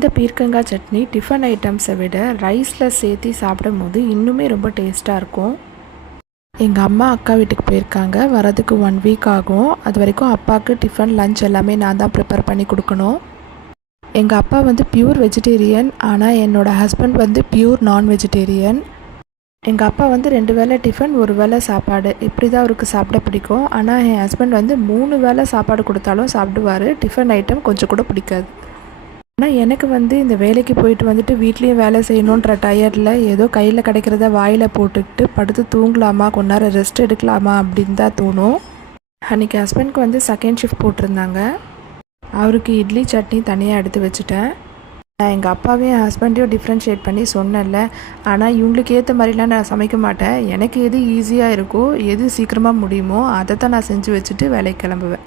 இந்த பீர்க்கங்காய் சட்னி டிஃபன் ஐட்டம்ஸை விட ரைஸில் சேர்த்து சாப்பிடும் போது இன்னுமே ரொம்ப டேஸ்ட்டாக இருக்கும். எங்கள் அம்மா அக்கா வீட்டுக்கு போயிருக்காங்க, வரதுக்கு 1 வீக் ஆகும். அது வரைக்கும் அப்பாவுக்கு டிஃபன் லஞ்ச் எல்லாமே நான் தான் ப்ரிப்பேர் பண்ணி கொடுக்கணும். எங்கள் அப்பா வந்து பியூர் வெஜிடேரியன், ஆனால் என்னோடய ஹஸ்பண்ட் வந்து பியூர் நான் வெஜிடேரியன். எங்கள் அப்பா வந்து 2 வேளை டிஃபன் 1 வேளை சாப்பாடு இப்படி தான் அவருக்கு சாப்பிட பிடிக்கும். ஆனால் என் ஹஸ்பண்ட் வந்து 3 வேளை சாப்பாடு கொடுத்தாலும் சாப்பிடுவார். டிஃபன் ஐட்டம் கொஞ்சம் கூட பிடிக்காது. ஆனால் எனக்கு வந்து இந்த வேலைக்கு போயிட்டு வந்துட்டு வீட்லேயும் வேலை செய்யணுன்ற டயர்டில் ஏதோ கையில் கிடைக்கிறத வாயில் போட்டுக்கிட்டு படுத்து தூங்கலாமா, கொஞ்ச நேரம் ரெஸ்ட் எடுக்கலாமா அப்படின்னு தான் தோணும். அன்றைக்கி ஹஸ்பண்ட்க்கு வந்து செகண்ட் ஷிஃப்ட் போட்டிருந்தாங்க. அவருக்கு இட்லி சட்னி தனியாக எடுத்து வச்சுட்டேன். நான் எங்கள் அப்பாவையும் என் ஹஸ்பண்டையும் டிஃப்ரென்ஷியேட் பண்ணி சொன்னேன்ல, ஆனால் இவங்களுக்கு ஏற்ற மாதிரிலாம் நான் சமைக்க மாட்டேன். எனக்கு எது ஈஸியாக இருக்கோ, எது சீக்கிரமாக முடியுமோ அதை தான் நான் செஞ்சு வச்சுட்டு வேலைக்கு கிளம்புவேன்.